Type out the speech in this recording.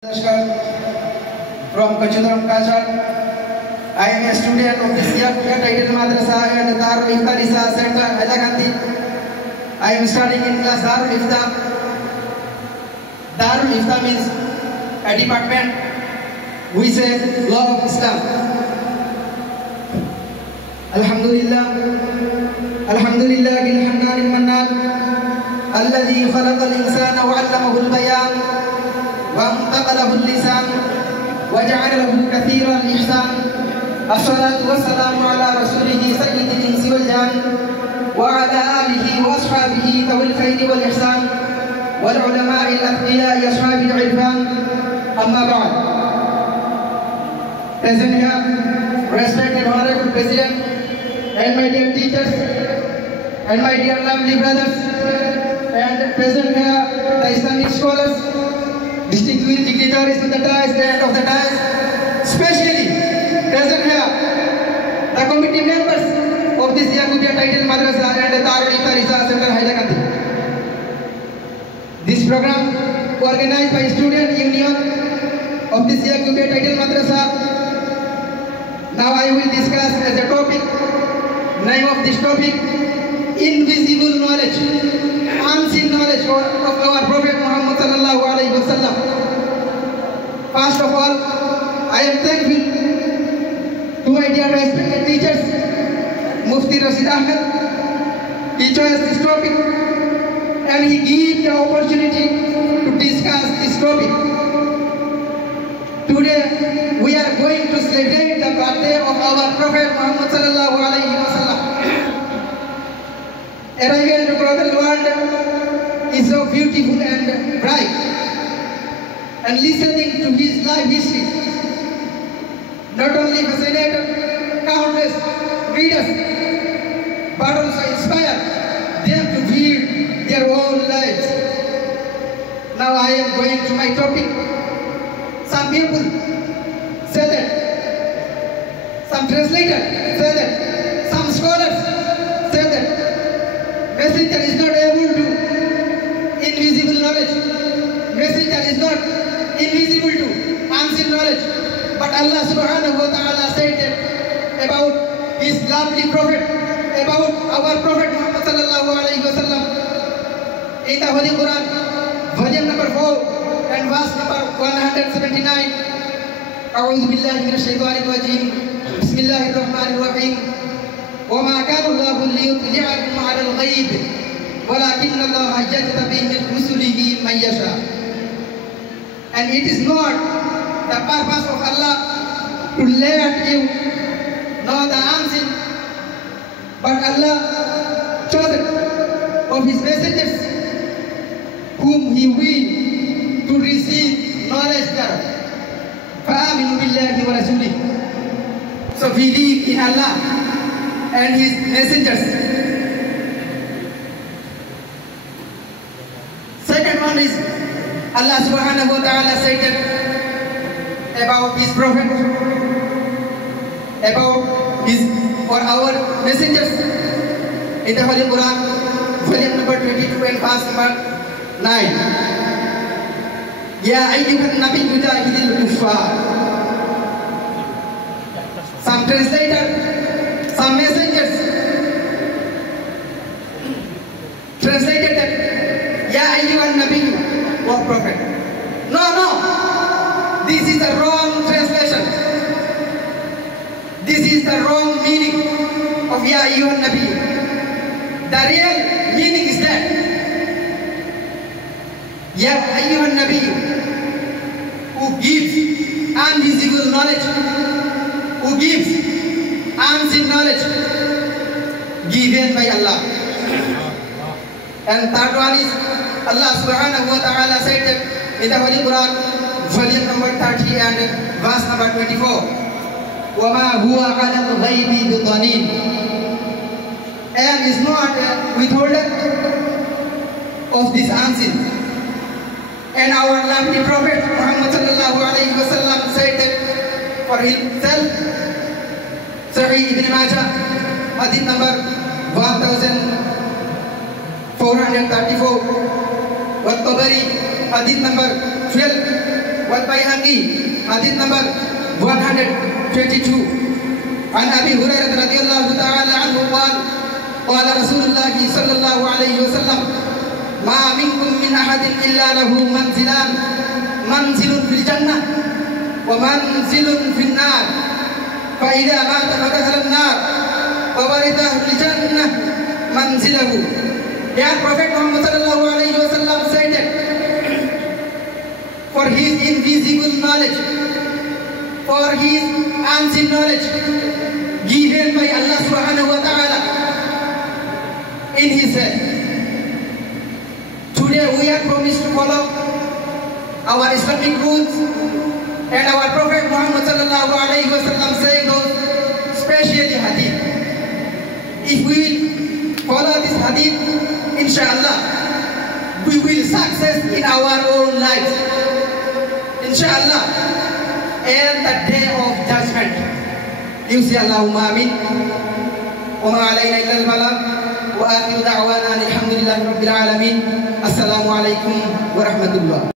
From Kachudaram Kachar. I am a student of this Yaqub Title Madrasa and Darul Ifta Research Center, Hailakandi. I am studying in class Darul Ifta. Darul Ifta means a department which is law of Islam. Alhamdulillah, Alhamdulillah, Al-Hannan Al-Mannan, الذي خلق الإنسان وعلمه البيان وانتقى له اللسان وجعل له كثيرا الإحسان. الصلاة والسلام على رسوله سيد الإنس والجان وعلى آله وأصحابه ذوي الخير والإحسان والعلماء الأتقياء أصحاب العرفان. أما بعد. Present here, respected Honorable President and my dear teachers and my dear lovely brothers, and present here the Islamic scholars, distinguished dignitaries on the dais and of the dais, especially present here the committee members of this Yaqubia Title Madrasa and the Darul Ifta Research Center, Hailakandi. This program organized by Student Union of this Yaqubia Title Madrasa. Now I will discuss as a topic, name of this topic, invisible knowledge, unseen knowledge of our Prophet Muhammad sallallahu alaihi wasallam. First of all, I am thankful to my dear respected teachers, Mufti Rashid Ahmed. He chose this topic and he gave the opportunity to discuss this topic. Today we are going to celebrate the birthday of our Prophet Muhammad sallallahu alaihi wasallam. Arrival to the world is so beautiful and bright, and listening to his life history not only fascinated countless readers but also inspired them to lead their own lives. Now I am going to my topic. Some people say that, some translators say that, some scholars say that Messenger is not able to invisible knowledge. Messenger is not invisible to unseen knowledge. But Allah subhanahu wa ta'ala said that about his lovely prophet, about our Prophet Muhammad sallallahu alayhi wa sallam in the Holy Quran, volume number 4 and verse number 179. أعوذ بالله من الشيطان الرجيم. بسم الله الرحمن الرحيم. وما كان الله ليطلعكم على الغيب ولكن الله يجتبي من رسله من يشاء. And it is not the purpose of Allah to let you know the unseen, but Allah chosen of his messengers whom he will to receive knowledge thereof. فآمنوا بالله ورسوله. So believe in Allah and his messengers. Second one is Allah subhanahu wa ta'ala said about his prophet, about his or our messengers in the Holy Quran, volume number 22 and verse number 9. Ya ayyuhan nabi jahidil kuffar. Some translators, some messengers translated that Ya ayyuhan nabi, or prophet. No, this is the wrong translation. This is the wrong meaning of Ya ayyuhan nabi. The real meaning is that Ya ayyuhan nabi, who gives invisible knowledge, who gives unseen knowledge given by Allah. And third one is Allah subhanahu wa ta'ala said that in the Holy Quran, volume number 30 and verse number 24. وَمَا هُوَ عَلَى الْغَيْبِ بِضَنِينَ. And is not withholden of this unseen. And our lovely Prophet Muhammad sallallahu alayhi wa sallam said that for himself, Sahih Ibn Majah, hadith number 1434, Wat-Tabari, hadith number 12, والبيهقي حديث number 122 عن أبي هريرة رضي الله تعالى عنه قال قال رسول الله صلى الله عليه وسلم ما منكم من أحد إلا له منزلان منزل في الجنة ومنزل في النار فإذا مات فدخل النار وورث أهل الجنة منزله. Dear Prophet Muhammad sallallahu alayhi wa sallam said that for his invisible knowledge, for his unseen knowledge given by Allah subhanahu wa ta'ala in his head. Today we are promised to follow our Islamic rules and our Prophet Muhammad sallallahu alayhi wa sallam saying those specially hadith. If we will follow this hadith, inshallah, we will success in our own lives. Inshallah, and the day of judgment. You say Allahumma amin. Wa ma alayna illa al-balagh. Wa akhiru da'wana alhamdulillahi rabbil alamin. Assalamu alaikum wa rahmatullah.